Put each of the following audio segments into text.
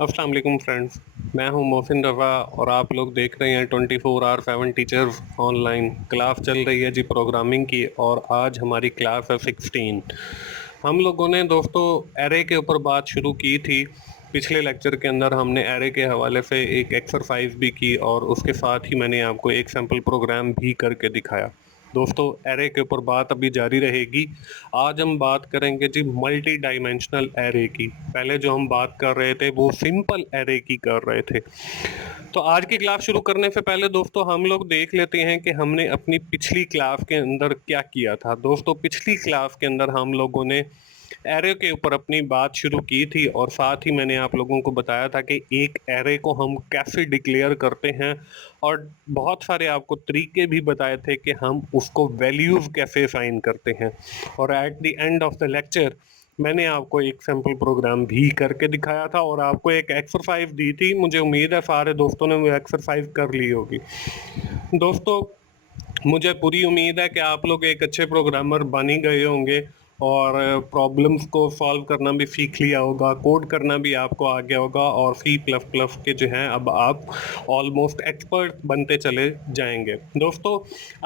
अस्सलाम वालेकुम फ्रेंड्स। मैं हूं मोहसिन रफ़ा और आप लोग देख रहे हैं 24 आवर 7 टीचर्स ऑनलाइन। क्लास चल रही है जी प्रोग्रामिंग की और आज हमारी क्लास है 16। हम लोगों ने दोस्तों एरे के ऊपर बात शुरू की थी। पिछले लेक्चर के अंदर हमने एरे के हवाले से एक एक्सरसाइज भी की और उसके साथ ही मैंने आपको एक सैम्पल प्रोग्राम भी करके दिखाया। दोस्तों एरे के ऊपर बात अभी जारी रहेगी। आज हम बात करेंगे जी मल्टी डायमेंशनल एरे की। पहले जो हम बात कर रहे थे वो सिंपल एरे की कर रहे थे। तो आज की क्लास शुरू करने से पहले दोस्तों हम लोग देख लेते हैं कि हमने अपनी पिछली क्लास के अंदर क्या किया था। दोस्तों पिछली क्लास के अंदर हम लोगों ने एरे के ऊपर अपनी बात शुरू की थी और साथ ही मैंने आप लोगों को बताया था कि एक एरे को हम कैसे डिक्लेयर करते हैं और बहुत सारे आपको तरीके भी बताए थे कि हम उसको वैल्यूज कैसे असाइन करते हैं। और at the end of the lecture मैंने आपको एक सैम्पल प्रोग्राम भी करके दिखाया था और आपको एक एक्सरसाइज दी थी। मुझे उम्मीद है सारे दोस्तों ने वो एक्सरसाइज कर ली होगी। दोस्तों मुझे पूरी उम्मीद है कि आप लोग एक अच्छे प्रोग्रामर बन ही गए होंगे और प्रॉब्लम्स को सॉल्व करना भी सीख लिया होगा, कोड करना भी आपको आ गया होगा और सी प्लस प्लस के जो हैं अब आप ऑलमोस्ट एक्सपर्ट बनते चले जाएंगे। दोस्तों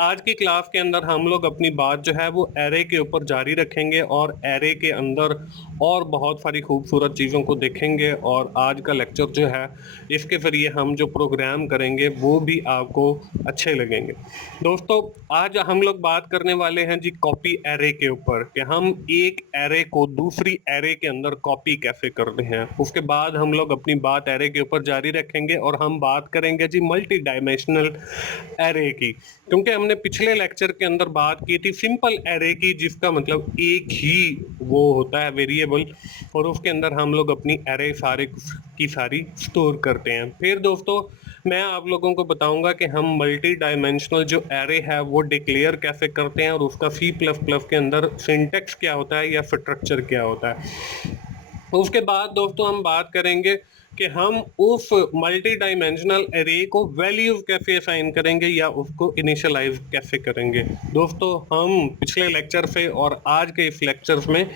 आज की क्लास के अंदर हम लोग अपनी बात जो है वो एरे के ऊपर जारी रखेंगे और एरे के अंदर और बहुत सारी खूबसूरत चीज़ों को देखेंगे और आज का लेक्चर जो है इसके ज़रिए हम जो प्रोग्राम करेंगे वो भी आपको अच्छे लगेंगे। दोस्तों आज हम लोग बात करने वाले हैं जी कॉपी एरे के ऊपर कि हम एक एरे को दूसरी एरे के अंदर कॉपी कैसे करते हैं। उसके बाद हम लोग अपनी बात एरे के ऊपर जारी रखेंगे और हम बात करेंगे जी मल्टी डायमेंशनल एरे की, क्योंकि हमने पिछले लेक्चर के अंदर बात की थी सिंपल एरे की जिसका मतलब एक ही वो होता है वेरिएबल और उसके अंदर हम लोग अपनी एरे सारे की सारी स्टोर करते हैं। फिर दोस्तों मैं आप लोगों को बताऊंगा कि हम मल्टी डायमेंशनल जो एरे है वो डिक्लेयर कैसे करते हैं और उसका सी प्लस प्लस के अंदर सिंटेक्स क्या होता है या स्ट्रक्चर क्या होता है। उसके बाद दोस्तों हम बात करेंगे कि हम उस मल्टी डायमेंशनल एरे को वैल्यूज कैसे असाइन करेंगे या उसको इनिशियलाइज कैसे करेंगे। दोस्तों हम पिछले लेक्चर से और आज के इस लेक्चर में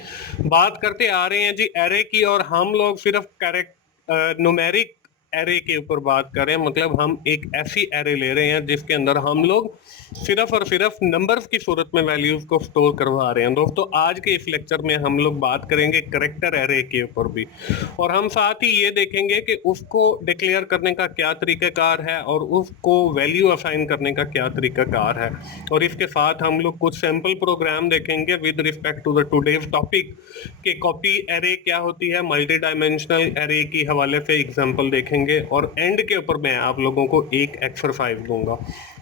बात करते आ रहे हैं जी एरे की और हम लोग सिर्फ करेक्ट न्यूमेरिक एरे के ऊपर बात करें, मतलब हम एक ऐसी एरे ले रहे हैं जिसके अंदर हम लोग सिर्फ और सिर्फ नंबर्स की सूरत में वैल्यूज को स्टोर करवा रहे हैं। दोस्तों आज के इस लेक्चर में हम लोग बात करेंगे करेक्टर एरे के ऊपर भी और हम साथ ही ये देखेंगे कि उसको डिक्लेयर करने का क्या तरीकाकार है और उसको वैल्यू असाइन करने का क्या तरीकाकार है। और इसके साथ हम लोग कुछ सैम्पल प्रोग्राम देखेंगे with respect to the today's topic कि कॉपी एरे क्या होती है, मल्टी डायमेंशनल एरे की हवाले से एग्जांपल देखेंगे और एंड के ऊपर मैं आप लोगों को एक एक्सरसाइज दूंगा।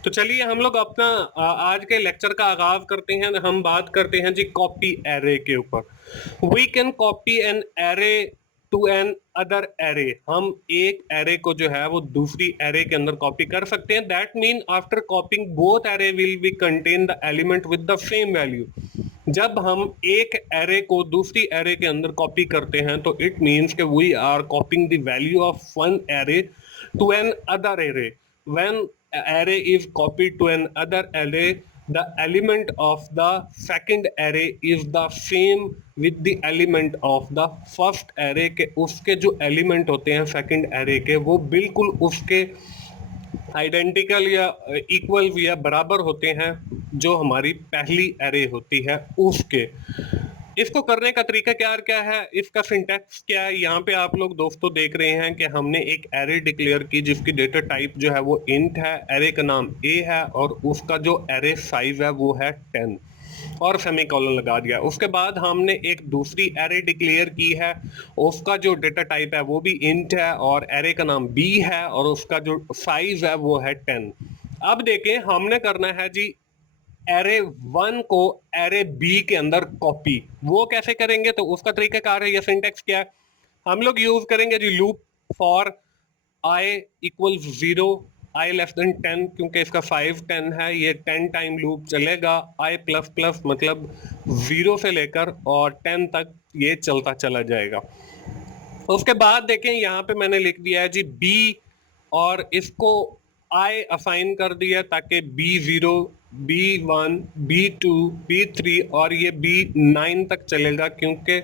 तो चलिए हम लोग अपना आज के लेक्चर का आगाज करते हैं। हम बात करते हैं जी कॉपी एरे के ऊपर। We can copy an array to another array. हम एक एरे को जो है वो दूसरी एरे के अंदर कॉपी कर सकते हैं। That mean after कॉपिंग both array will be contain the element with the same value. जब हम एक एरे को दूसरी एरे के अंदर कॉपी करते हैं तो इट मीन्स कि we are copying the value of one array to another array. When array is copied to an other array, the element of the second array is the same with the element of the first array के उसके जो element होते हैं second array के वो बिल्कुल उसके identical या इक्वल या बराबर होते हैं जो हमारी पहली एरे होती है उसके। इसको करने का तरीका क्या है, इसका सिंटैक्स क्या है, यहाँ पे आप लोग दोस्तों देख रहे हैं कि हमने एक एरे डिक्लेयर की जिसकी डेटा टाइप जो है वो इंट है, एरे का नाम ए है और उसका जो एरे साइज है वो है 10 और सेमीकोलन लगा दिया। उसके बाद हमने एक दूसरी एरे डिक्लेयर की है, उसका जो डेटा टाइप है वो भी इंट है और एरे का नाम बी है और उसका जो साइज है वो है 10। अब देखें हमने करना है जी एरे 1 को एरे बी के अंदर कॉपी। वो कैसे करेंगे तो उसका तरीका कार है, ये सिंटेक्स क्या है, हम लोग यूज करेंगे जी loop for I equal 0 I less than 10, क्योंकि इसका 5 10 है, ये 10 टाइम लूप चलेगा। आई प्लस प्लस मतलब 0 से लेकर और 10 तक ये चलता चला जाएगा। उसके बाद देखें यहाँ पे मैंने लिख दिया है जी बी और इसको आई असाइन कर दिया ताकि B0 B1 B2 B3 और ये B9 तक चलेगा, क्योंकि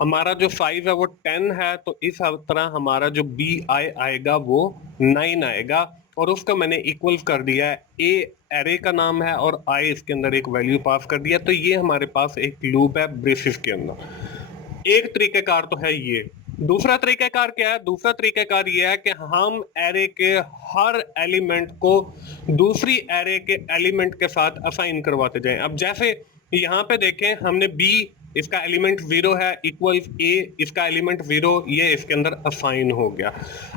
हमारा जो 5 है वो 10 है, तो इस तरह हमारा जो बी आई आएगा वो 9 आएगा, और उसका मैंने इक्वल कर दिया है। ए एरे का नाम है और आई इसके अंदर एक वैल्यू पास कर दिया, तो ये हमारे पास एक लूप है ब्रेसिस के अंदर। एक तरीकेकार तो है ये। दूसरा तरीकेकार क्या है? दूसरा तरीकेकार ये है कि हम एरे के हर एलिमेंट को दूसरी एरे के एलिमेंट के साथ असाइन करवाते जाएं। अब जैसे यहाँ पे देखें, हमने बी, इसका एलिमेंट 0 है, इक्वल ए, इसका एलिमेंट 0, ये इसके अंदर असाइन हो गया।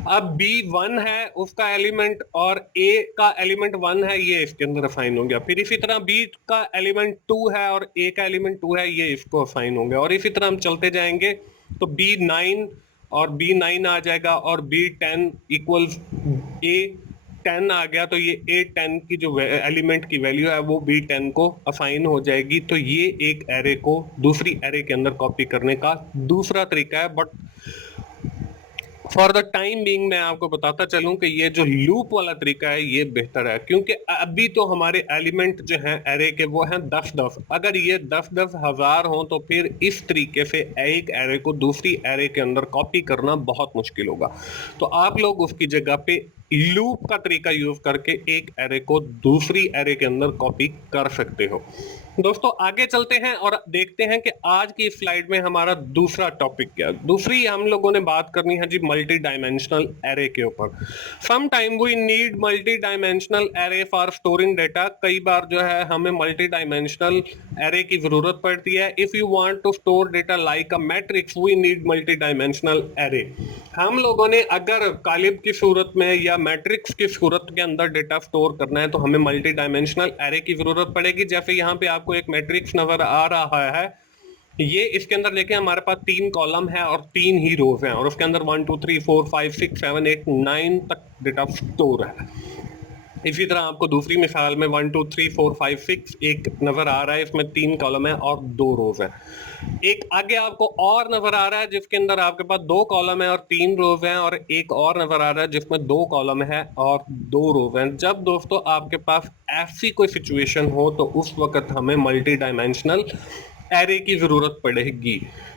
अब बी 1 है, उसका एलिमेंट, और ए का एलिमेंट 1 है, ये इसके अंदर असाइन हो गया। फिर इसी तरह बी का एलिमेंट 2 है और ए का एलिमेंट 2 है, ये इसको असाइन हो गया। और इसी तरह हम चलते जाएंगे, तो बी 9 और बी 9 आ जाएगा, और बी 10 इक्वल्स ए 10 आ गया, तो ये ए 10 की जो एलिमेंट की वैल्यू है वो बी 10 को असाइन हो जाएगी। तो ये एक एरे को दूसरी एरे के अंदर कॉपी करने का दूसरा तरीका है। But for the time being मैं आपको बताता चलूं कि ये जो लूप वाला तरीका है ये बेहतर है, क्योंकि अभी तो हमारे एलिमेंट जो हैं एरे के वो हैं 10-10। अगर ये 10-10 हजार हो तो फिर इस तरीके से एक एरे को दूसरी एरे के अंदर कॉपी करना बहुत मुश्किल होगा। तो आप लोग उसकी जगह पे लूप का तरीका यूज करके एक एरे को दूसरी एरे के अंदर कॉपी कर सकते हो। दोस्तों आगे चलते हैं और देखते हैं कि आज की स्लाइड में हमारा दूसरा टॉपिक क्या है। दूसरी हम लोगों ने बात करनी है जी मल्टी डायमेंशनल एरे के ऊपर। Some time we need multi dimensional array for storing data. कई बार जो है हमें मल्टी डायमेंशनल एरे की जरूरत पड़ती है। If you want to store data like a matrix we need multi dimensional array. हम लोगों ने अगर कालिब की सूरत में या मैट्रिक्स की सूरत के अंदर डेटा स्टोर करना है तो हमें मल्टी डायमेंशनल एरे की जरूरत पड़ेगी। जैसे यहाँ पे आपको एक मैट्रिक्स नजर आ रहा है, ये इसके अंदर देखें हमारे पास 3 कॉलम है और 3 ही रोज हैं, और उसके अंदर 1 2 3 4 5 6 7 8 9 तक डेटा स्टोर है। इसी तरह आपको दूसरी मिसाल में 1 2 3 4 5 6 एक नजर आ रहा है, इसमें 3 कॉलम है और 2 रोज है। एक आगे आपको और नजर आ रहा है जिसके अंदर आपके पास 2 कॉलम है और 3 रोज हैं, और एक और नजर आ रहा है जिसमें 2 कॉलम है और 2 रोज हैं। जब दोस्तों आपके पास ऐसी कोई सिचुएशन हो तो उस वक्त हमें मल्टी डायमेंशनल एरे की जरूरत पड़ेगी।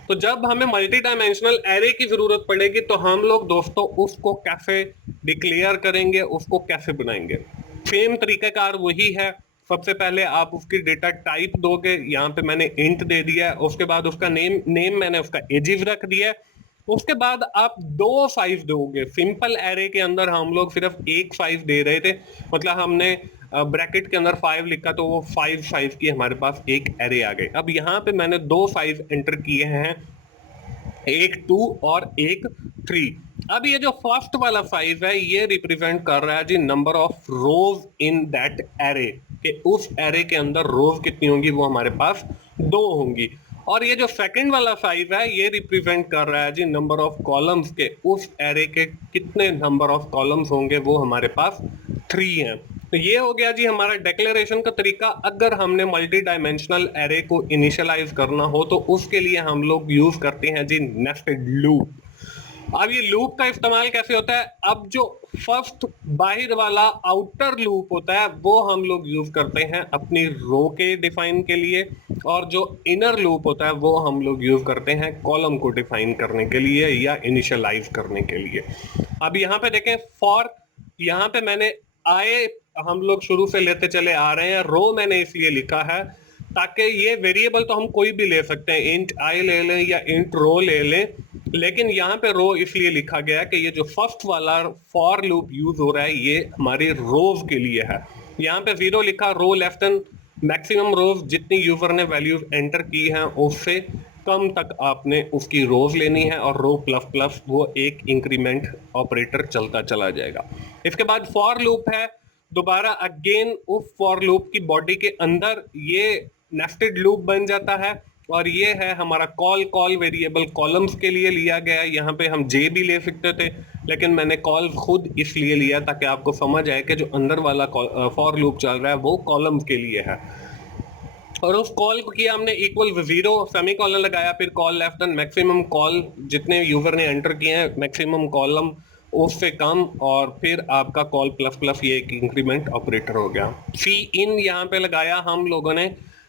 तो जब हमें मल्टी डायमेंशनल एरे की जरूरत पड़ेगी तो हम लोग दोस्तों उसको कैसे डिक्लेयर करेंगे, उसको कैसे बनाएंगे? सेम तरीकाकार वही है। सबसे पहले आप उसकी डेटा टाइप दोगे, यहाँ पे मैंने इंट दे दिया है। उसके बाद उसका नेम मैंने उसका एजिव रख दिया है। उसके बाद आप 2 साइज दोगे। सिंपल एरे के अंदर हम लोग सिर्फ एक साइज दे रहे थे, मतलब हमने ब्रैकेट के अंदर 5 लिखा तो वो 5 साइज की हमारे पास एक एरे आ गई। अब यहाँ पे मैंने 2 साइज एंटर किए हैं, एक 2 और एक 3। अब ये जो फर्स्ट वाला साइज है ये रिप्रेजेंट कर रहा है जी number of rows in that array, कि उस एरे के अंदर रोज कितनी होंगी, वो हमारे पास 2 होंगी। और ये जो सेकंड वाला साइज है ये रिप्रेजेंट कर रहा है जी नंबर ऑफ कॉलम्स के, उस एरे के कितने नंबर ऑफ कॉलम्स होंगे, वो हमारे पास 3 हैं। तो ये हो गया जी हमारा डिक्लेरेशन का तरीका। अगर हमने मल्टी डायमेंशनल एरे को इनिशियलाइज करना हो तो उसके लिए हम लोग यूज करते हैं जी नेस्टेड लूप। अब ये लूप का इस्तेमाल कैसे होता है? अब जो फर्स्ट बाहर वाला आउटर लूप होता है वो हम लोग यूज करते हैं अपनी रो के डिफाइन के लिए, और जो इनर लूप होता है वो हम लोग यूज करते हैं कॉलम को डिफाइन करने के लिए या इनिशियलाइज करने के लिए। अब यहाँ पे देखें फॉर, यहाँ पे मैंने आए हम लोग शुरू से लेते चले आ रहे हैं, रो मैंने इसलिए लिखा है ताकि ये वेरिएबल तो हम कोई भी ले सकते हैं, इंट आई ले लें या इंट रो ले लें, लेकिन यहाँ पे रो इसलिए लिखा गया है कि ये जो फर्स्ट वाला फॉर लूप यूज हो रहा है ये हमारे रोज के लिए है। यहाँ पे 0 लिखा, रो लेस देन मैक्सिमम रोज जितनी यूजर ने वैल्यूज एंटर की हैं उससे कम तक आपने उसकी रोज लेनी है, और रो प्लस प्लस वो एक इंक्रीमेंट ऑपरेटर चलता चला जाएगा। इसके बाद फॉर लूप है, दोबारा अगेन उस फॉर लूप की बॉडी के अंदर ये नेस्टेड लूप बन जाता है, और ये है हमारा कॉल वेरिएबल कॉलम्स के लिए लिया गया है। यहाँ पे हम जे भी ले सकते थे, लेकिन मैंने कॉल खुद इसलिए लिया ताकि आपको समझ आए कि जो अंदर वाला फॉर लूप चल रहा है वो कॉलम्स के लिए है। और उस कॉल को किया हमने इक्वल 0 सेमी कॉलन लगाया, फिर call less than maximum call जितने यूजर ने एंटर किए हैं मैक्सिमम कॉलम उससे कम, और फिर आपका कॉल प्लस प्लस ये एक इंक्रीमेंट ऑपरेटर हो गया। सी इन यहाँ पे लगाया हम लोगों ने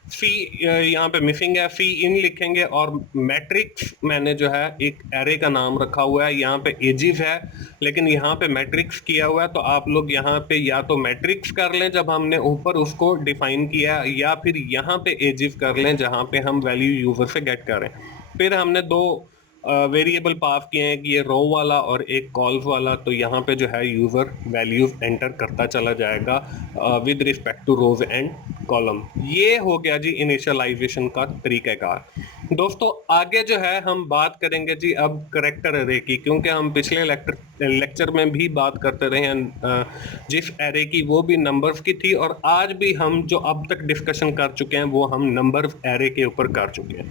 सी यहाँ पे मिसिंग है, सी इन लिखेंगे और मैट्रिक्स मैंने जो है एक एरे का नाम रखा हुआ है, यहाँ पे एजिस है लेकिन यहाँ पे मैट्रिक्स किया हुआ है, तो आप लोग यहाँ पे या तो मैट्रिक्स कर लें जब हमने ऊपर उसको डिफाइन किया, या फिर यहाँ पे एजिस कर लें जहाँ पे हम वैल्यू यूजर से गेट करें। फिर हमने दो वेरिएबल पास किए हैं कि ये रो वाला और एक कॉल्स वाला, तो यहाँ पे जो है यूजर वैल्यूज एंटर करता चला जाएगा with respect to rows and column. ये हो गया जी इनिशियलाइजेशन का तरीक़ाकार। दोस्तों आगे जो है हम बात करेंगे जी अब करेक्टर एरे की, क्योंकि हम पिछले लेक्चर में भी बात करते रहे हैं जिस एरे की वो भी नंबर्स की थी, और आज भी हम जो अब तक डिस्कशन कर चुके हैं वो हम नंबर एरे के ऊपर कर चुके हैं।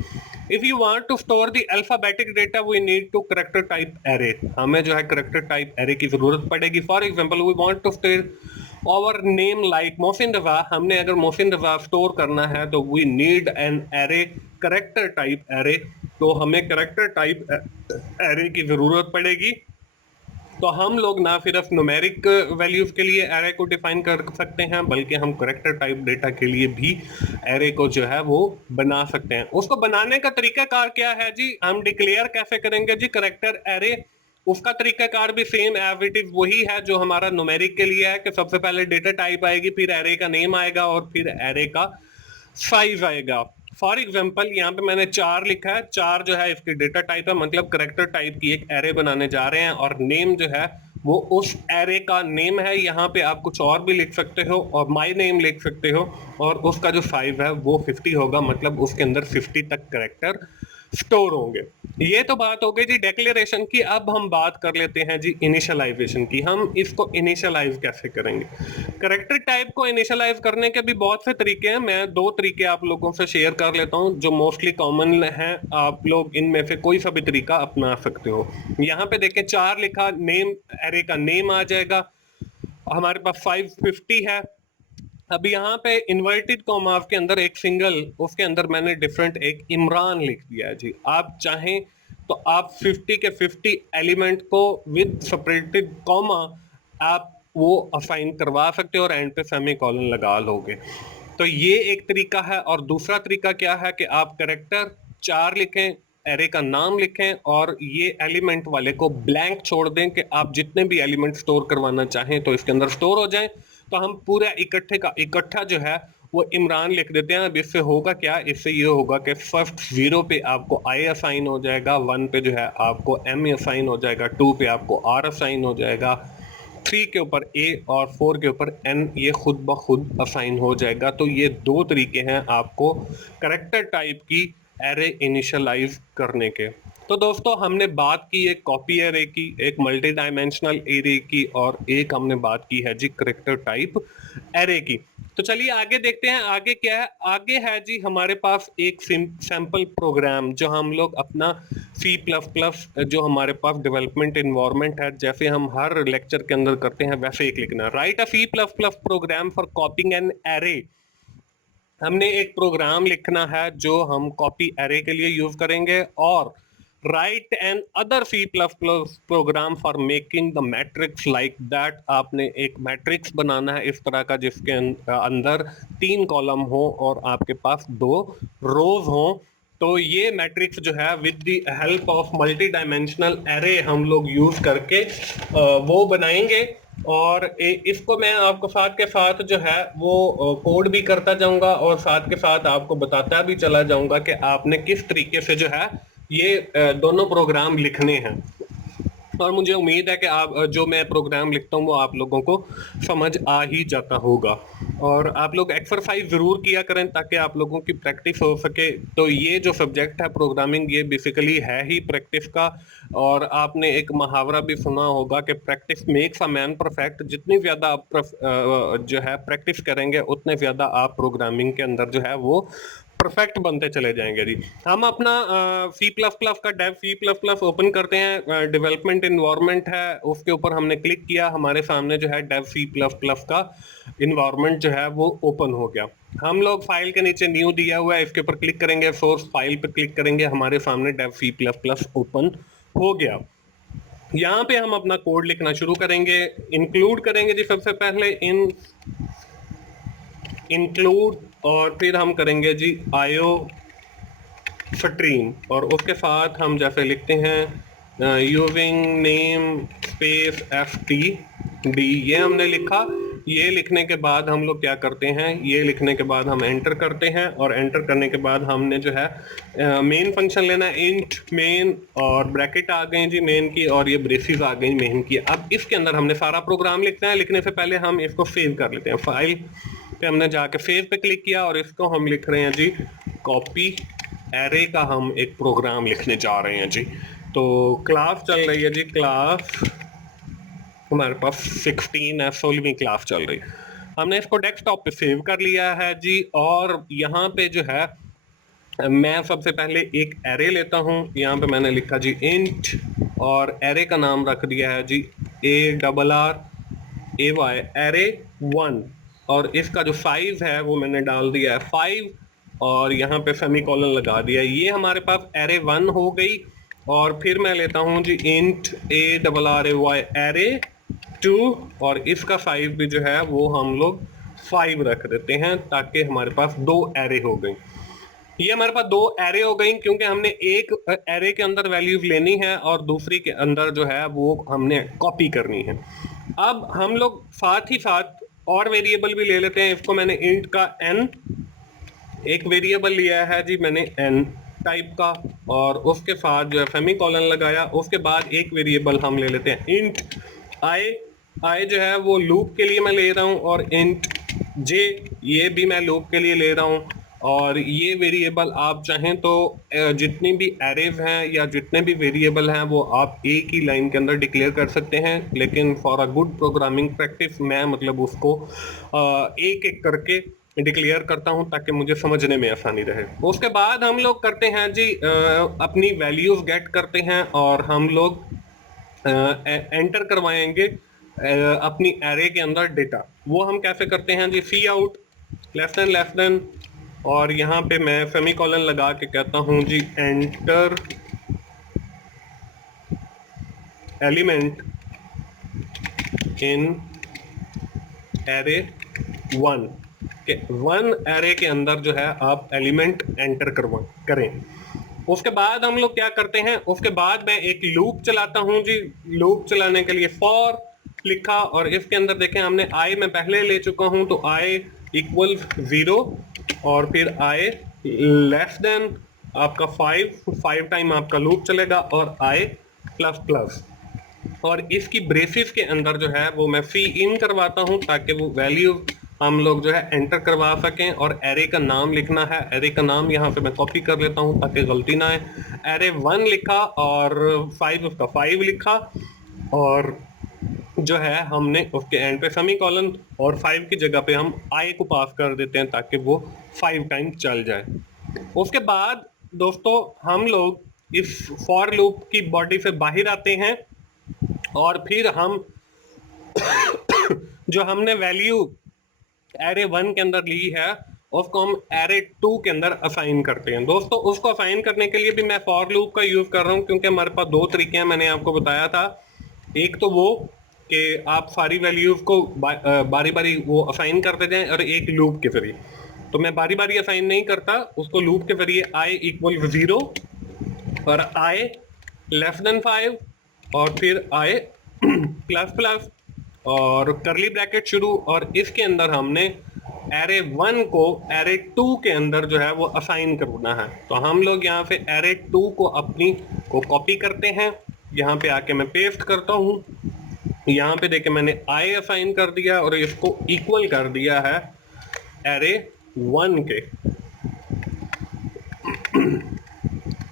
If you want to store the alphabetic data we need to character type array, हमें जो है करेक्टर टाइप एरे की जरूरत पड़ेगी। For example we want to store our name like Mohsin Raza, हमने अगर मोहसिन रजा स्टोर करना है तो we need an array character type array, तो हमें करेक्टर टाइप एरे की जरूरत पड़ेगी। तो हम लोग ना सिर्फ न्यूमेरिक वैल्यूज के लिए एरे को डिफाइन कर सकते हैं, बल्कि हम करेक्टर टाइप डेटा के लिए भी एरे को जो है वो बना सकते हैं। उसको बनाने का तरीकाकार क्या है जी, हम डिक्लेयर कैसे करेंगे जी करेक्टर एरे, उसका तरीकाकार भी सेम एज इट इज वही है जो हमारा न्यूमेरिक के लिए है कि सबसे पहले डेटा टाइप आएगी, फिर एरे का नेम आएगा और फिर एरे का साइज आएगा। फॉर एग्जाम्पल यहाँ पे मैंने 4 लिखा है, 4 जो है इसकी डेटा टाइप है, मतलब करेक्टर टाइप की एक एरे बनाने जा रहे हैं, और नेम जो है वो उस एरे का नेम है। यहाँ पे आप कुछ और भी लिख सकते हो और माय नेम लिख सकते हो, और उसका जो साइज है वो 50 होगा, मतलब उसके अंदर 50 तक करेक्टर स्टोर होंगे। ये तो बात हो गई जी डिक्लेरेशन की। अब हम बात कर लेते हैं जी इनिशियलाइजेशन की। हम इसको इनिशियलाइज कैसे करेंगे? करेक्टर टाइप को इनिशियलाइज करने के भी बहुत से तरीके हैं, मैं 2 तरीके आप लोगों से शेयर कर लेता हूं जो मोस्टली कॉमन हैं। आप लोग इनमें से कोई सा भी तरीका अपना सकते हो। यहाँ पे देखें 4 लिखा, नेम एरे का नेम आ जाएगा, हमारे पास 550 है। अब यहाँ पे इन्वर्टेड कॉमा के अंदर एक सिंगल, उसके अंदर मैंने डिफरेंट एक इमरान लिख दिया है जी। आप चाहें तो आप 50 के 50 एलिमेंट को विद सेपरेटेड कॉमा आप वो असाइन करवा सकते हो और एंड पे सेमी कॉलन लगा लोगे। तो ये एक तरीका है। और दूसरा तरीका क्या है कि आप करेक्टर 4 लिखें, एरे का नाम लिखें और ये एलिमेंट वाले को ब्लैंक छोड़ दें कि आप जितने भी एलिमेंट स्टोर करवाना चाहें तो इसके अंदर स्टोर हो जाएं। तो हम पूरा इकट्ठे का इकट्ठा जो है वो इमरान लिख देते हैं। अब इससे होगा क्या, इससे ये होगा कि फर्स्ट 0 पे आपको आई असाइन हो जाएगा, 1 पे जो है आपको एम असाइन हो जाएगा, 2 पे आपको आर असाइन हो जाएगा, 3 के ऊपर ए और 4 के ऊपर एन, ये खुद ब खुद असाइन हो जाएगा। तो ये 2 तरीके हैं आपको करेक्टर टाइप की एरे इनिशियलाइज करने के। तो दोस्तों हमने बात की एक कॉपी एरे की, एक मल्टी डायमेंशनल एरे की, और एक हमने बात की है जी करेक्टर टाइप एरे की। तो चलिए आगे देखते हैं आगे क्या है। आगे है जी हमारे पास एक सैंपल प्रोग्राम जो हम लोग अपना C++ जो हमारे पास डेवलपमेंट इन्वायरमेंट है, जैसे हम हर लेक्चर के अंदर करते हैं वैसे एक लिखना। Write a C++ program for copying an array, हमने एक प्रोग्राम लिखना है जो हम कॉपी एरे के लिए यूज करेंगे। और write another C++ program for making the matrix like that, आपने एक मैट्रिक्स बनाना है इस तरह का जिसके अंदर 3 कॉलम हो और आपके पास 2 रोज हो। तो ये मैट्रिक्स जो है with the help of multi dimensional array हम लोग यूज करके वो बनाएंगे। और इसको मैं आपको साथ के साथ जो है वो कोड भी करता जाऊंगा और साथ के साथ आपको बताता भी चला जाऊंगा कि आपने किस तरीके से जो है ये दोनों प्रोग्राम लिखने हैं। और मुझे उम्मीद है कि आप जो मैं प्रोग्राम लिखता हूँ वो आप लोगों को समझ आ ही जाता होगा। और आप लोग एक्सरसाइज जरूर किया करें ताकि आप लोगों की प्रैक्टिस हो सके। तो ये जो सब्जेक्ट है प्रोग्रामिंग, ये बेसिकली है ही प्रैक्टिस का। और आपने एक मुहावरा भी सुना होगा कि practice makes a man perfect. जितनी ज्यादा आप जो है प्रैक्टिस करेंगे उतने ज्यादा आप प्रोग्रामिंग के अंदर जो है वो परफेक्ट बनते चले जाएंगे जी। हम अपना C++ का डेव C++ ओपन करते हैं, डेवलपमेंट इन्वायरमेंट है उसके ऊपर हमने क्लिक किया, हमारे सामने जो है डेव C++ का इन्वायरमेंट जो है वो ओपन हो गया। हम लोग फाइल के नीचे न्यू दिया हुआ है, इसके ऊपर क्लिक करेंगे, सोर्स फाइल पे क्लिक करेंगे, हमारे सामने डेव C++ ओपन हो गया। यहाँ पे हम अपना कोड लिखना शुरू करेंगे, इंक्लूड करेंगे जी सबसे पहले इन इंक्लूड और फिर हम करेंगे जी आयो स्ट्रीम, और उसके साथ हम जैसे लिखते हैं यूजिंग नेम स्पेस FTD, ये हमने लिखा। ये लिखने के बाद हम लोग क्या करते हैं, ये लिखने के बाद हम एंटर करते हैं, और एंटर करने के बाद हमने जो है मेन फंक्शन लेना है, इंट मेन, और ब्रैकेट आ गई जी मेन की, और ये ब्रेसेस आ गई मेन की। अब इसके अंदर हमने सारा प्रोग्राम लिखना है। लिखने से पहले हम इसको सेव कर लेते हैं। फाइल पे हमने जाके सेव पे क्लिक किया, और इसको हम लिख रहे हैं जी कॉपी एरे का हम एक प्रोग्राम लिखने जा रहे हैं जी। तो क्लास चल रही है जी, क्लास हमारे पास 16 है, 16वीं क्लास चल रही है। हमने इसको डेस्कटॉप पे सेव कर लिया है जी, और यहाँ पे जो है मैं सबसे पहले एक एरे लेता हूँ। यहाँ पे मैंने लिखा जी इंट, और एरे का नाम रख दिया है जी ARRAY एरे 1, और इसका जो साइज है वो मैंने डाल दिया है 5, और यहाँ पे सेमीकोलन लगा दिया। ये हमारे पास एरे 1 हो गई। और फिर मैं लेता हूँ जी इंट ARRAY एरे 2, और इसका साइज भी जो है वो हम लोग 5 रख देते हैं, ताकि हमारे पास 2 एरे हो गई। ये हमारे पास 2 एरे हो गई, क्योंकि हमने एक एरे के अंदर वैल्यूज लेनी है और दूसरी के अंदर जो है वो हमने कॉपी करनी है। अब हम लोग साथ ही साथ और वेरिएबल भी ले लेते हैं। इसको मैंने इंट का n एक वेरिएबल लिया है जी मैंने n टाइप का, और उसके साथ जो है सेमीकोलन लगाया। उसके बाद एक वेरिएबल हम ले लेते हैं इंट i जो है वो लूप के लिए मैं ले रहा हूँ, और इंट j ये भी मैं लूप के लिए ले रहा हूँ। और ये वेरिएबल आप चाहें तो जितनी भी एरेज हैं या जितने भी वेरिएबल हैं वो आप एक ही लाइन के अंदर डिक्लेयर कर सकते हैं, लेकिन for a good programming practice मैं मतलब उसको एक एक करके डिक्लेयर करता हूं, ताकि मुझे समझने में आसानी रहे। उसके बाद हम लोग करते हैं जी अपनी वैल्यूज गेट करते हैं, और हम लोग एंटर करवाएंगे अपनी एरे के अंदर डेटा। वो हम कैसे करते हैं जी, सी आउट लेस देन, और यहाँ पे मैं सेमीकोलन लगा के कहता हूँ जी एंटर एलिमेंट इन एरे 1 के 1 एरे के अंदर जो है आप एलिमेंट एंटर करें। उसके बाद हम लोग क्या करते हैं, उसके बाद मैं एक लूप चलाता हूं जी। लूप चलाने के लिए फॉर लिखा, और इसके अंदर देखें हमने आई मैं पहले ले चुका हूं, तो आई इक्वल 0, और फिर आई लेस देन आपका 5 टाइम आपका लूप चलेगा, और आई प्लस प्लस, और इसकी ब्रेसिस के अंदर जो है वो मैं सी इन करवाता हूं, ताकि वो वैल्यू हम लोग जो है एंटर करवा सकें। और एरे का नाम लिखना है, एरे का नाम यहाँ पे मैं कॉपी कर लेता हूं ताकि गलती ना आए। एरे 1 लिखा, और 5 उसका 5 लिखा, और जो है हमने उसके एंड पे सेमीकोलन, और 5 की जगह पे हम आई को पास कर देते हैं ताकि वो 5 टाइम चल जाए। उसके बाद दोस्तों हम लोग इस फॉर लूप की बॉडी से बाहर आते हैं, और फिर हम जो हमने वैल्यू एरे 1 के अंदर ली है उसको हम एरे 2 के अंदर असाइन करते हैं। दोस्तों उसको असाइन करने के लिए भी मैं फॉर लूप का यूज कर रहा हूं, क्योंकि हमारे पास 2 तरीके हैं, मैंने आपको बताया था। एक तो वो कि आप सारी वैल्यूज को बारी बारी वो असाइन करते जाएं, और एक लूप के जरिए। तो मैं बारी बारी असाइन नहीं करता उसको, लूप के जरिए आई इक्वल 0 और आई लेस देन 5 और फिर आई प्लस प्लस और करली ब्रैकेट शुरू, और इसके अंदर हमने एरे 1 को एरे 2 के अंदर जो है वो असाइन करना है। तो हम लोग यहाँ पे एरे 2 को अपनी को कॉपी करते हैं, यहाँ पे आके मैं पेस्ट करता हूँ। यहाँ पे देखे मैंने आई असाइन कर दिया और इसको इक्वल कर दिया है एरे 1 के,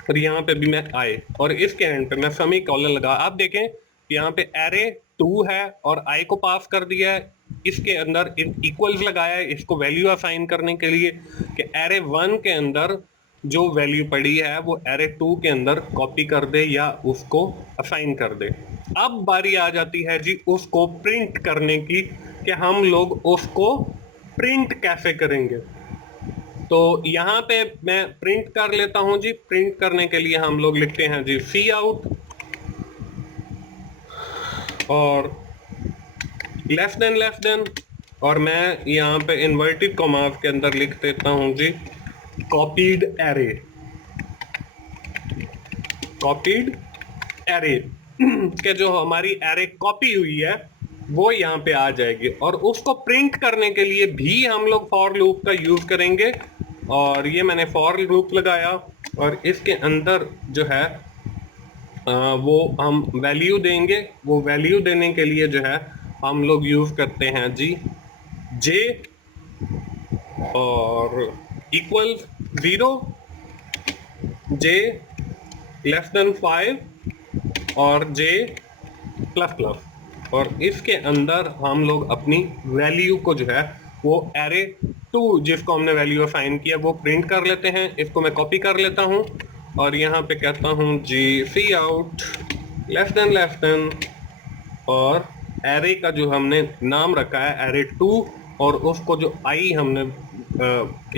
और यहाँ पे भी मैं आई, और इसके एंड पे मैं सेमीकोलन लगा। आप देखें यहाँ पे एरे 2 है और आई को पास कर दिया है, इसके अंदर इक्वल्स लगाया है इसको वैल्यू असाइन करने के लिए कि एरे 1 के अंदर जो वैल्यू पड़ी है वो एरे 2 के अंदर कॉपी कर दे या उसको असाइन कर दे। अब बारी आ जाती है जी उसको प्रिंट करने की कि हम लोग उसको प्रिंट कैसे करेंगे। तो यहाँ पे मैं प्रिंट कर लेता हूं जी। प्रिंट करने के लिए हम लोग लिखते हैं जी सी आउट और लेस देन और मैं यहाँ पे इन्वर्टेड कॉमास के अंदर लिख देता हूँ जी कॉपीड एरे। कॉपीड एरे के जो हमारी एरे कॉपी हुई है वो यहाँ पे आ जाएगी, और उसको प्रिंट करने के लिए भी हम लोग फॉर लूप का यूज करेंगे। और ये मैंने फॉर लूप लगाया, और इसके अंदर जो है वो हम वैल्यू देंगे। वो वैल्यू देने के लिए जो है हम लोग यूज करते हैं जी जे और इक्वल 0, जे लेस देन 5 और जे प्लस प्लस। और इसके अंदर हम लोग अपनी वैल्यू को जो है वो एरे 2 जिसको हमने वैल्यू असाइन किया वो प्रिंट कर लेते हैं। इसको मैं कॉपी कर लेता हूँ और यहाँ पे कहता हूँ जी सी आउट लेस देन और एरे का जो हमने नाम रखा है एरे 2, और उसको जो आई हमने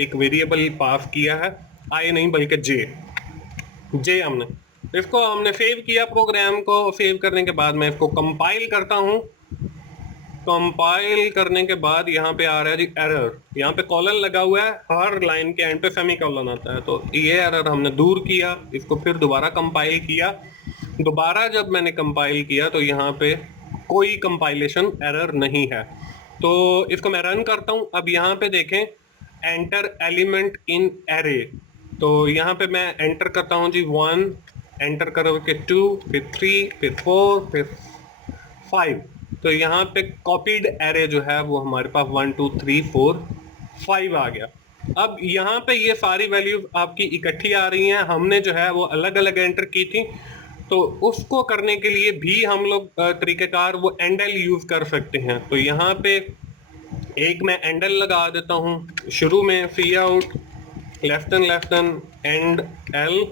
एक वेरिएबल पास किया है, आई नहीं बल्कि जे हमने इसको हमने सेव किया। प्रोग्राम को सेव करने के बाद मैं इसको कंपाइल करता हूँ। कंपाइल करने के बाद यहाँ पे आ रहा है जी एरर। यहाँ पे कॉलन लगा हुआ है, हर लाइन के एंड पे सेमी कॉलन आता है, तो ये एरर हमने दूर किया। इसको फिर दोबारा कंपाइल किया। दोबारा जब मैंने कंपाइल किया तो यहाँ पे कोई कंपाइलेशन एरर नहीं है। तो इसको मैं रन करता हूँ। अब यहाँ पे देखें एंटर एलिमेंट इन एरे, तो यहाँ पे मैं एंटर करता हूँ जी 1, एंटर करके 2, फिर 3, फिर 4, फिर 5। तो यहाँ पे कॉपीड एरे जो है वो हमारे पास 1 2 3 4 5 आ गया। अब यहाँ पे ये सारी वैल्यू आपकी इकट्ठी आ रही हैं, हमने जो है वो अलग अलग एंटर की थी। तो उसको करने के लिए भी हम लोग तरीकेकार वो एंडल यूज कर सकते हैं। तो यहाँ पे एक मैं एंडल लगा देता हूँ शुरू में, cout less than endl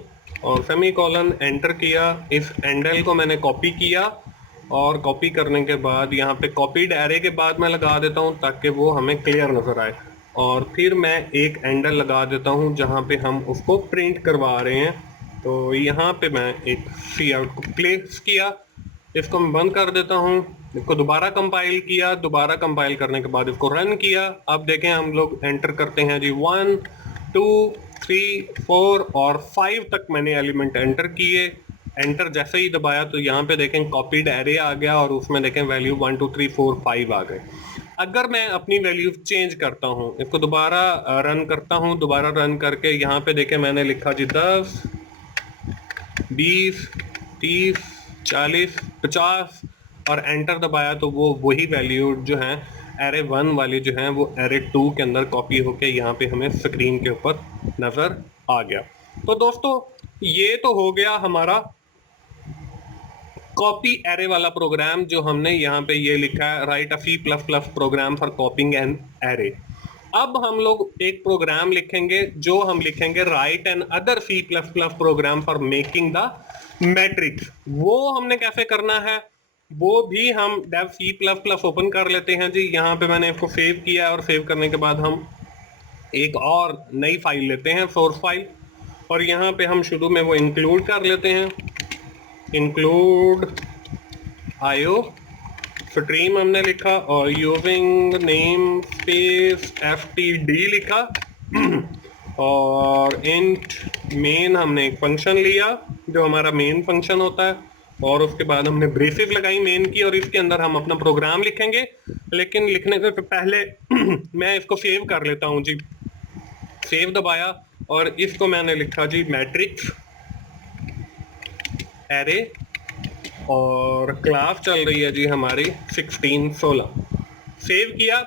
और सेमी कॉलन, एंटर किया। इस एंडल को मैंने कॉपी किया, और कॉपी करने के बाद यहाँ पे कॉपीड एरे के बाद मैं लगा देता हूँ ताकि वो हमें क्लियर नजर आए। और फिर मैं एक एंडल लगा देता हूँ जहाँ पे हम उसको प्रिंट करवा रहे हैं। तो यहाँ पे मैं एक सी आउट को प्लेस किया, इसको मैं बंद कर देता हूँ। इसको दोबारा कंपाइल किया, दोबारा कंपाइल करने के बाद इसको रन किया। अब देखें हम लोग एंटर करते हैं जी 1 2 3 4 और 5 तक मैंने एलिमेंट एंटर किए। एंटर जैसे ही दबाया तो यहाँ पे देखें कॉपीड एरे आ गया, और उसमें देखें वैल्यू 1 2 3 4 5 आ गए। अगर मैं अपनी वैल्यू चेंज करता हूँ, इसको दोबारा रन करता हूँ, दोबारा रन करके यहाँ पे देखें मैंने लिखा जी 10 20 30 40 50 और एंटर दबाया, तो वो वही वैल्यू जो है एरे 1 वाली जो है वो एरे 2 के अंदर कॉपी होके यहाँ पे हमें स्क्रीन के ऊपर नजर आ गया। तो दोस्तों ये तो हो गया हमारा कॉपी एरे वाला प्रोग्राम, जो हमने यहाँ पे ये लिखा है write a C plus plus program for copying an array. अब हम लोग एक प्रोग्राम लिखेंगे, जो हम लिखेंगे write another C plus plus program for making the matrix. वो हमने कैसे करना है वो भी हम Dev C plus plus open कर लेते हैं जी। यहाँ पे मैंने इसको सेव किया, और सेव करने के बाद हम एक और नई फाइल लेते हैं, सोर्स फाइल, और यहाँ पे हम शुरू में वो इंक्लूड कर लेते हैं, इंक्लूड आईओ स्ट्रीम हमने लिखा, और यूजिंग नेम स्पेस ftd लिखा और इंट मेन हमने एक फंक्शन लिया जो हमारा मेन फंक्शन होता है, और उसके बाद हमने ब्रेसेस लगाई मेन की, और इसके अंदर हम अपना प्रोग्राम लिखेंगे। लेकिन लिखने से पहले मैं इसको सेव कर लेता हूँ जी। सेव दबाया और इसको मैंने लिखा जी मैट्रिक्स एरे, और क्लास चल रही है जी हमारी 16 सेव किया।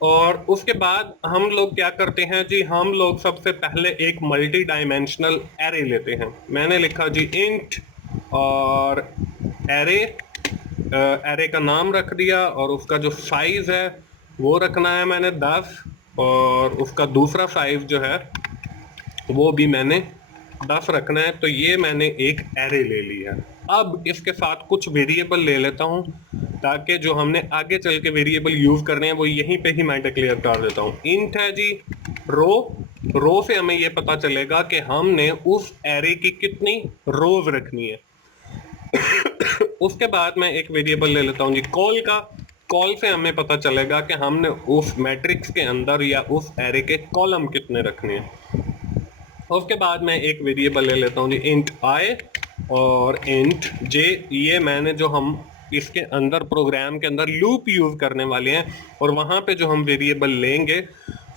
और उसके बाद हम लोग क्या करते हैं जी, हम लोग सबसे पहले एक मल्टी डायमेंशनल एरे लेते हैं। मैंने लिखा जी इंट और एरे, एरे का नाम रख दिया, और उसका जो साइज है वो रखना है मैंने 10, और उसका दूसरा साइज जो है वो भी मैंने 10 रखना है। तो ये मैंने एक एरे ले लिया। अब इसके साथ कुछ वेरिएबल ले लेता हूँ, ताकि जो हमने आगे चल के वेरिएबल यूज करने हैं वो यहीं पे ही मैं डिक्लेयर कर देता हूँ। इंट है जी रो से हमें ये पता चलेगा कि हमने उस एरे की कितनी रोज रखनी है। उसके बाद मैं एक वेरिएबल ले लेता हूँ जी कॉल का। कॉल से हमें पता चलेगा कि हमने उस मैट्रिक्स के अंदर या उस एरे के कॉलम कितने रखने हैं। उसके बाद मैं एक वेरिएबल ले लेता हूँ जी, इंट आई और इंट जे। ये मैंने जो हम इसके अंदर प्रोग्राम के अंदर लूप यूज करने वाले हैं, और वहां पे जो हम वेरिएबल लेंगे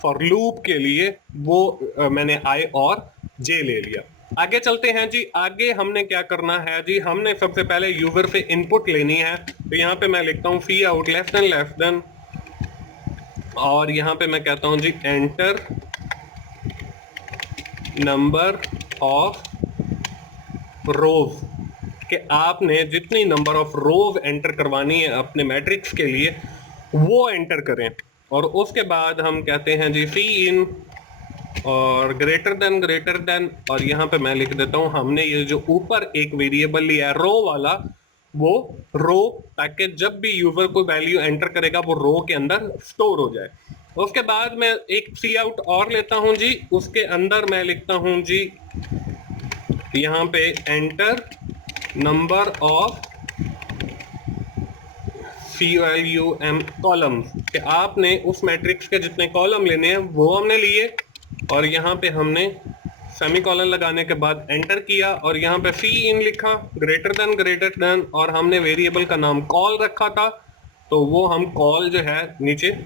फॉर लूप के लिए वो मैंने आई और जे ले लिया। आगे चलते हैं जी। आगे हमने क्या करना है जी, हमने सबसे पहले यूजर से इनपुट लेनी है। तो यहाँ पे मैं लिखता हूँ सी आउट लेस देन, और यहाँ पे मैं कहता हूँ जी एंटर नंबर ऑफ रोज, कि आपने जितनी नंबर ऑफ रोज एंटर करवानी है अपने मैट्रिक्स के लिए वो एंटर करें। और उसके बाद हम कहते हैं जी सी इन और ग्रेटर देन, और यहाँ पे मैं लिख देता हूँ हमने ये जो ऊपर एक वेरिएबल लिया है रो वाला, वो रो, ताकि जब भी यूजर कोई वैल्यू एंटर करेगा वो रो के अंदर स्टोर हो जाए। उसके बाद मैं एक सी आउट और लेता हूं जी, उसके अंदर मैं लिखता हूं जी यहाँ पे enter number of COLUM columns, कि आपने उस मैट्रिक्स के जितने कॉलम लेने हैं वो हमने लिए, और यहाँ पे हमने सेमीकोलन लगाने के बाद एंटर किया, और यहाँ पे सी इन लिखा ग्रेटर देन, और हमने वेरिएबल का नाम कॉल रखा था, तो वो हम कॉल जो है नीचे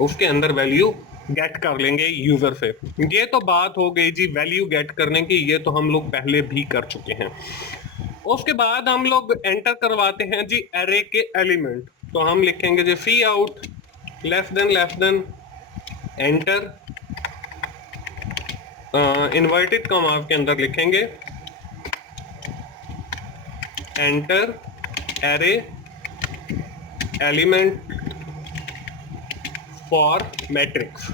उसके अंदर वैल्यू गेट कर लेंगे यूजर से। ये तो बात हो गई जी वैल्यू गेट करने की, ये तो हम लोग पहले भी कर चुके हैं। उसके बाद हम लोग एंटर करवाते हैं जी एरे के एलिमेंट। तो हम लिखेंगे जी cout less than enter, inverted comma के अंदर लिखेंगे enter array element for matrix,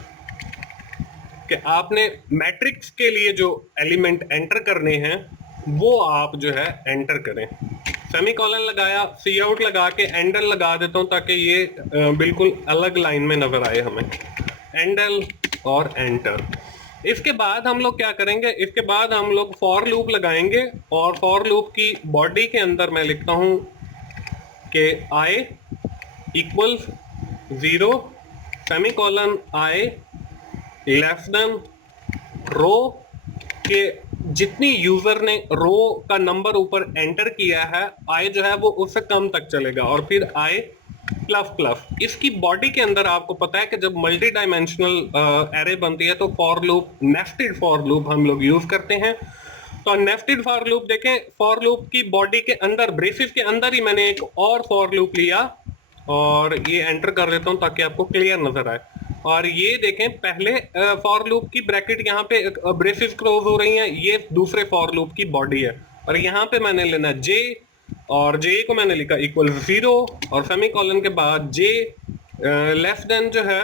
कि आपने मैट्रिक्स के लिए जो एलिमेंट एंटर करने हैं वो आप जो है एंटर करें। सेमीकोलन लगाया, सी आउट लगा के एंडल लगा देता हूं ताकि ये बिल्कुल अलग लाइन में नजर आए हमें, एंडल और एंटर। इसके बाद हम लोग क्या करेंगे, इसके बाद हम लोग फॉर लूप लगाएंगे, और फॉर लूप की बॉडी के अंदर मैं लिखता हूं कि I equals 0 semicolon I less then रो, के जितनी यूजर ने रो का नंबर ऊपर एंटर किया है आई जो है वो उससे कम तक चलेगा, और फिर आई प्लस प्लस। इसकी बॉडी के अंदर आपको पता है कि जब मल्टी डायमेंशनल एरे बनती है तो for loop, nested for loop हम लोग यूज करते हैं। तो नेस्टेड फॉर लूप देखें, फॉर लूप की बॉडी के अंदर ब्रेसेस के अंदर ही मैंने एक और फॉर लूप लिया, और ये एंटर कर देता हूं ताकि आपको क्लियर नजर आए। और ये देखें पहले फॉर लूप की ब्रैकेट यहाँ पे ब्रेसेस क्लोज हो रही हैं, ये दूसरे फॉर लूप की बॉडी है, और यहाँ पे मैंने लेना जे, और जे को मैंने लिखा इक्वल 0, और सेमीकोलन के बाद जे लेस देन जो है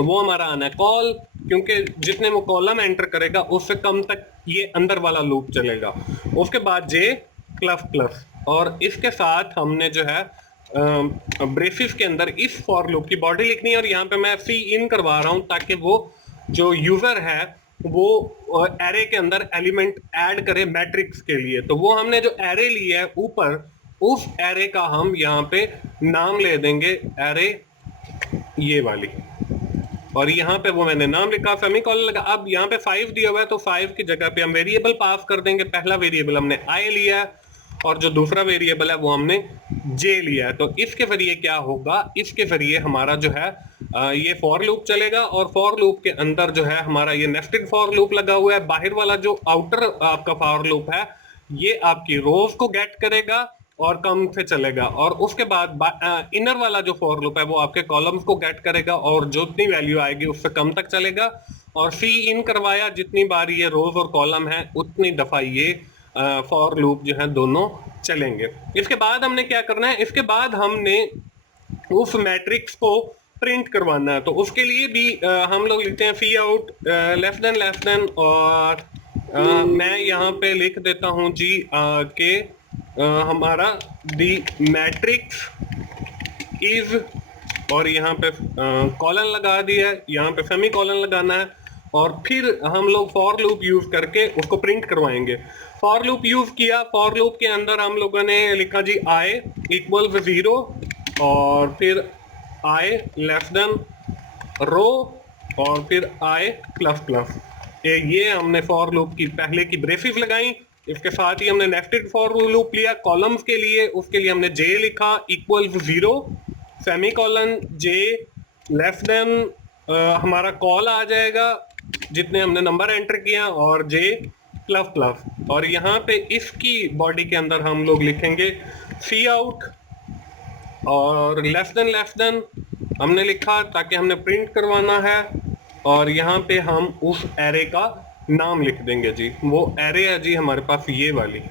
वो हमारा आना है कॉल, क्योंकि जितने वो कॉलम एंटर करेगा उससे कम तक ये अंदर वाला लूप चलेगा। उसके बाद जे प्लस प्लस, और इसके साथ हमने जो है ब्रेसिस के अंदर इस फॉर लूप की बॉडी लिखनी है, और यहाँ पे मैं सी इन करवा रहा हूं ताकि वो जो यूजर है वो एरे के अंदर एलिमेंट ऐड करे मैट्रिक्स के लिए। तो वो हमने जो एरे लिया है ऊपर, उस एरे का हम यहाँ पे नाम ले देंगे एरे ये वाली, और यहाँ पे वो मैंने नाम लिखा, सेमीकोलन लगा। अब यहाँ पे 5 दिया हुआ है तो 5 की जगह पे हम वेरिएबल पास कर देंगे। पहला वेरिएबल हमने आई लिया है और जो दूसरा वेरिएबल है वो हमने जे लिया है। तो इसके जरिए क्या होगा, इसके जरिए हमारा जो है ये फॉर लूप चलेगा, और फॉर लूप के अंदर जो है हमारा ये नेस्टेड फॉर लूप लगा हुआ है। बाहर वाला जो आउटर आपका फॉर लूप है ये आपकी रोज को गेट करेगा और कम से चलेगा, और उसके बाद इनर वाला जो फॉर लूप है वो आपके कॉलम्स को गेट करेगा और जितनी वैल्यू आएगी उससे कम तक चलेगा। और सी इन करवाया, जितनी बार ये रोज और कॉलम है उतनी दफा ये फॉर लूप जो है दोनों चलेंगे। इसके बाद हमने क्या करना है, इसके बाद हमने उस मैट्रिक्स को प्रिंट करवाना है। तो उसके लिए भी हम लोग लिखते हैं सी आउट लेस देन, और मैं यहाँ पे लिख देता हूँ जी के हमारा दी मैट्रिक्स इज, और यहाँ पे कॉलन लगा दिया है, यहाँ पे सेमी कॉलन लगाना है, और फिर हम लोग फॉर लूप यूज करके उसको प्रिंट करवाएंगे। फॉर लूप यूज किया, फॉर लूप के अंदर हम लोगों ने लिखा जी आई इक्वल 0, और फिर आई लेस देन रो और फिर आई प्लस प्लस। ये हमने फॉर लूप की पहले की ब्रेसेस लगाई, इसके साथ ही हमने नेस्टेड फॉर लूप लिया कॉलम्स के लिए, उसके लिए हमने जे लिखा इक्वल 0 सेमी कॉलन जे लेस देन हमारा कॉल आ जाएगा जितने हमने नंबर एंटर किया और जे प्लस प्लस, और यहाँ पे इसकी बॉडी के अंदर हम लोग लिखेंगे सी आउट और लेस देन हमने लिखा ताकि हमने प्रिंट करवाना है, और यहाँ पे हम उस एरे का नाम लिख देंगे जी। वो एरे है जी हमारे पास ये वाली,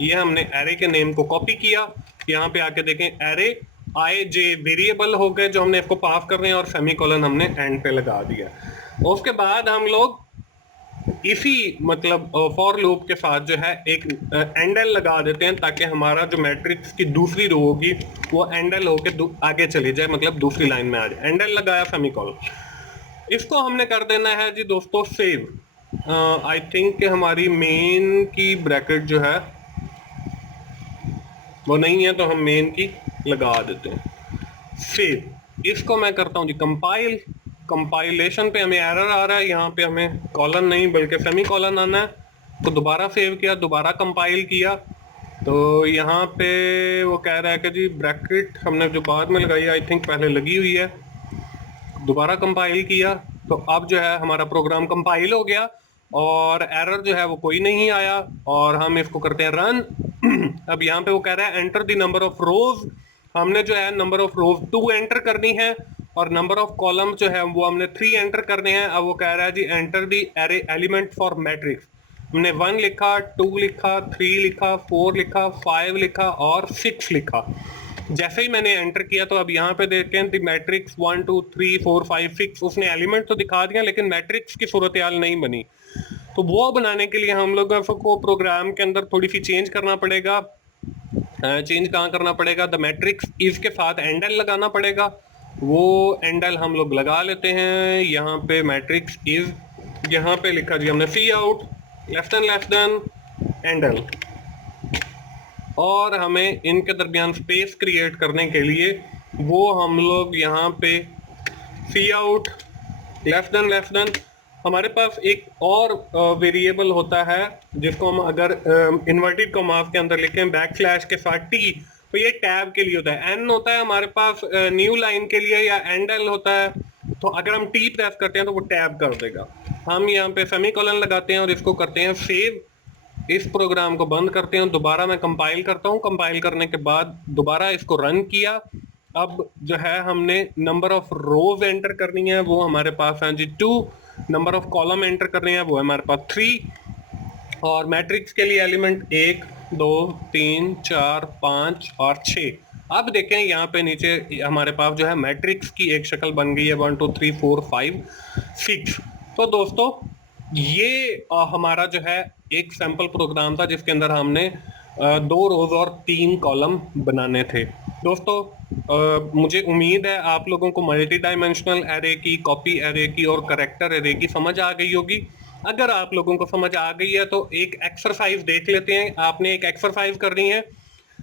ये हमने एरे के नेम को कॉपी किया। यहाँ पे आके देखें एरे आई जे वेरिएबल हो गए जो हमने इसको पास कर रहे हैं, और सेमीकोलन हमने एंड पे लगा दिया। उसके बाद हम लोग इसी मतलब फॉर लूप के साथ जो है एक एंडल लगा देते हैं ताकि हमारा जो मैट्रिक्स की दूसरी रो होगी वो एंडल होके आगे चली जाए, मतलब दूसरी लाइन में आ जाए। एंडल लगाया सेमीकोलन। इसको हमने कर देना है जी दोस्तों सेव। आई थिंक हमारी मेन की ब्रैकेट जो है वो नहीं है, तो हम मेन की लगा देते हैं सेव। इसको मैं करता हूँ जी कंपाइल। कंपाइलेशन पे हमें एरर आ रहा है, यहाँ पे हमें कॉलन नहीं बल्कि सेमी कॉलन आना है, तो दोबारा सेव किया, दोबारा कंपाइल किया, तो यहाँ पे वो कह रहा है कि जी ब्रैकेट हमने जो बाद में लगाई आई थिंक पहले लगी हुई है। दोबारा कंपाइल किया तो अब जो है हमारा प्रोग्राम कंपाइल हो गया और एरर जो है वो कोई नहीं आया, और हम इसको करते हैं रन। अब यहाँ पे वो कह रहा है एंटर द नंबर ऑफ रोज। हमने जो है नंबर ऑफ रोज 2 एंटर करनी है, और नंबर ऑफ कॉलम जो है वो हमने 3 एंटर करने हैं। अब वो कह रहा है जी enter the array element for matrix. हमने 1 लिखा, 2 लिखा, 3 लिखा, 4 लिखा, 5 लिखा और 6 लिखा। जैसे ही मैंने एंटर किया तो अब यहाँ पे देखें दी मैट्रिक्स 1 2 3 4 5 6, उसने एलिमेंट तो दिखा दिया लेकिन मैट्रिक्स की सूरत हाल नहीं बनी। तो वो बनाने के लिए हम लोगों को प्रोग्राम के अंदर थोड़ी सी चेंज करना पड़ेगा। चेंज कहाँ करना पड़ेगा? द मैट्रिक्स इज के साथ एंडल लगाना पड़ेगा। वो एंडल हम लोग लगा लेते हैं। यहाँ पे मैट्रिक्स इज, यहाँ पे लिखा जी हमने सी आउट लेस देन एंडल, और हमें इनके दरमियान स्पेस क्रिएट करने के लिए वो हम लोग यहाँ पे सी आउट लेस देन हमारे पास एक और वेरिएबल होता है जिसको हम अगर इन्वर्टेड कॉमास के अंदर लिखें बैक स्लैश के साथ टी, तो ये टैब के लिए होता है। एन होता है हमारे पास न्यू लाइन के लिए, या एंडल होता है, तो अगर हम टी प्रेस करते हैं तो वो टैब कर देगा। हम यहाँ पे सेमीकोलन लगाते हैं और इसको करते हैं सेव। इस प्रोग्राम को बंद करते हैं, दोबारा मैं कंपाइल करता हूँ। कंपाइल करने के बाद दोबारा इसको रन किया। अब जो है हमने नंबर ऑफ रोज एंटर करनी है, वो हमारे पास है जी 2। नंबर ऑफ कॉलम एंटर करनी है, वो है हमारे पास 3। और मैट्रिक्स के लिए एलिमेंट 1 2 3 4 5 और 6। अब देखें यहाँ पे नीचे हमारे पास जो है मैट्रिक्स की एक शक्ल बन गई है 1 2 3 4 5 6। तो दोस्तों ये हमारा जो है एक सैंपल प्रोग्राम था जिसके अंदर हमने 2 रोज और 3 कॉलम बनाने थे। दोस्तों मुझे उम्मीद है आप लोगों को मल्टी डायमेंशनल एरे की, कॉपी एरे की और करेक्टर एरे की समझ आ गई होगी। अगर आप लोगों को समझ आ गई है तो एक एक्सरसाइज देख लेते हैं। आपने एक एक्सरसाइज करनी है।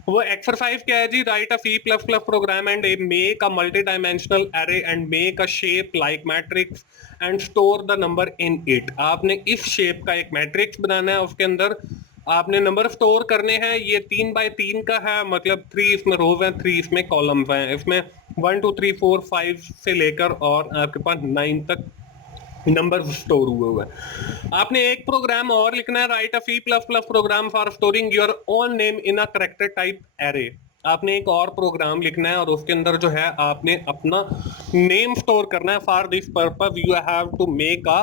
वो एक्सरसाइज क्या है जी? Write a C++ program and make a multi dimensional array and make a shape like matrix and store the number in it. आपने इस शेप का एक मैट्रिक्स बनाना है, उसके अंदर आपने नंबर स्टोर करने हैं। ये 3 बाय 3 का है, मतलब 3 इसमें रोज हैं, 3 इसमें कॉलम्स हैं। इसमें 1 2 3 4 5 से लेकर और आपके पास 9 तक नंबर स्टोर हुए हैं। आपने एक प्रोग्राम और लिखना है, write a C++ program for storing your own name in a character type array. आपने एक और प्रोग्राम लिखना है और उसके अंदर जो है आपने अपना नेम स्टोर करना है। For this purpose you have to make a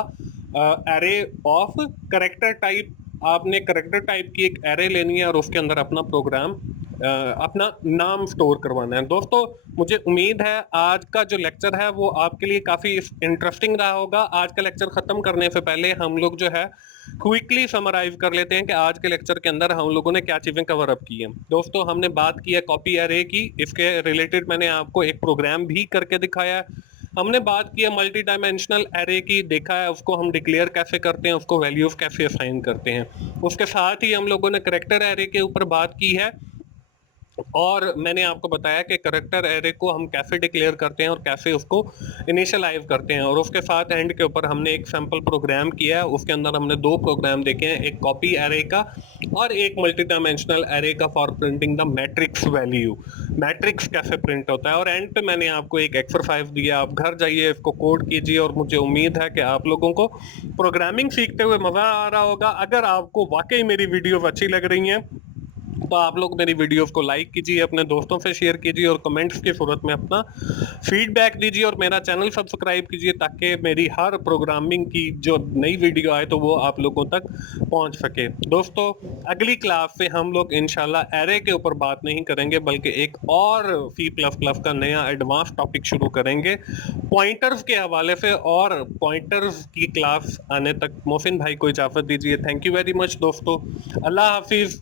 array of character type. आपने कैरेक्टर टाइप की एक एरे लेनी है और उसके अंदर अपना प्रोग्राम अपना नाम स्टोर करवाना है। दोस्तों मुझे उम्मीद है आज का जो लेक्चर है वो आपके लिए काफ़ी इंटरेस्टिंग रहा होगा। आज का लेक्चर ख़त्म करने से पहले हम लोग जो है क्विकली समराइज कर लेते हैं कि आज के लेक्चर के अंदर हम लोगों ने क्या चीज़ें कवर अप की हैं। दोस्तों हमने बात की है कॉपी एरे की, इसके रिलेटेड मैंने आपको एक प्रोग्राम भी करके दिखाया है। हमने बात की है मल्टी डायमेंशनल एरे की, देखा है उसको हम डिक्लेयर कैसे करते हैं, उसको वैल्यूज कैसे असाइन करते हैं। उसके साथ ही हम लोगों ने करेक्टर एरे के ऊपर बात की है और मैंने आपको बताया कि करैक्टर एरे को हम कैसे डिक्लेयर करते हैं और कैसे उसको इनिशियलाइज करते हैं, और उसके साथ एंड के ऊपर हमने एक सैम्पल प्रोग्राम किया है। उसके अंदर हमने दो प्रोग्राम देखे हैं, एक कॉपी एरे का और एक मल्टी डायमेंशनल एरे का for printing the matrix value. Matrix कैसे प्रिंट होता है, और एंड पे मैंने आपको एक एक्सरसाइज दिया, आप घर जाइए इसको कोड कीजिए, और मुझे उम्मीद है कि आप लोगों को प्रोग्रामिंग सीखते हुए मजा आ रहा होगा। अगर आपको वाकई मेरी वीडियो अच्छी लग रही हैं तो आप लोग मेरी वीडियोस को लाइक कीजिए, अपने दोस्तों से शेयर कीजिए, और कमेंट्स की सूरत में अपना फीडबैक दीजिए, और मेरा चैनल सब्सक्राइब कीजिए ताकि मेरी हर प्रोग्रामिंग की जो नई वीडियो आए तो वो आप लोगों तक पहुंच सके। दोस्तों, अगली क्लास से हम लोग इंशाल्लाह एरे के ऊपर बात नहीं करेंगे, बल्कि एक और C++ का नया एडवांस टॉपिक शुरू करेंगे पॉइंटर्स के हवाले से। और पॉइंटर्स की क्लास आने तक मोहसिन भाई को इजाज़त दीजिए। थैंक यू वेरी मच दोस्तों, अल्लाह हाफिज़।